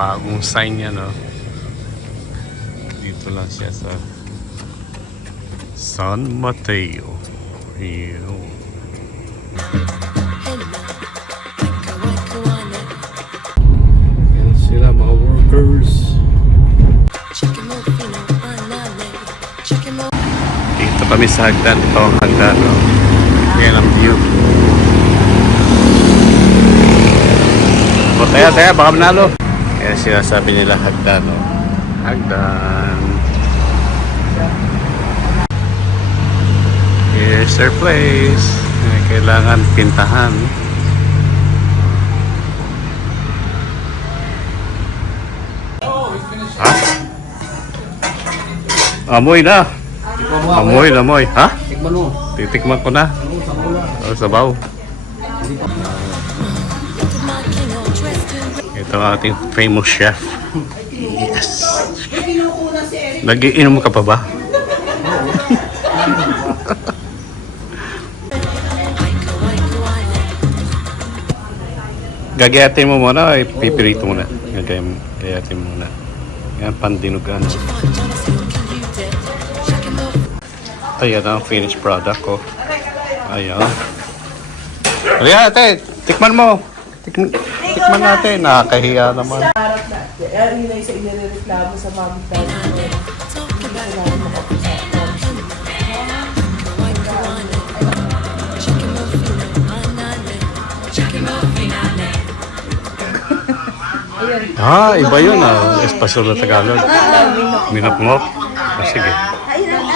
bagong sign niya, no? Dito lang siya sa San Mateo. Yun. Yan sila mga workers. Dito kami sa hagdan. Ito ang hagdan, no? Yan ang view. O, taya, baka manalo. Yan sinasabi nila hagdan, no? Hagdan. Here's their place. Kailangan pintahan. Ha? Amoy na. Amoy. Ha? Tikman mo. Titikman ko na. Oh, sabaw. Ito ang ating famous chef. Yes. Nag-iinom ka pa ba? Gagayatin mo muna o pipirito muna? Gagayatin mo muna. Yan, pandinugan. Ayan ang finished product ko. Ayan. Ayan, ate. Tikman mo. Tikman natin. Nakakahiya naman. Yan yung isa inireklamo sa mami tayo. Iba yun ah. Espasol na Tagalog. Minokmok. Sige.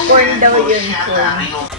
Corn daw yun, corn.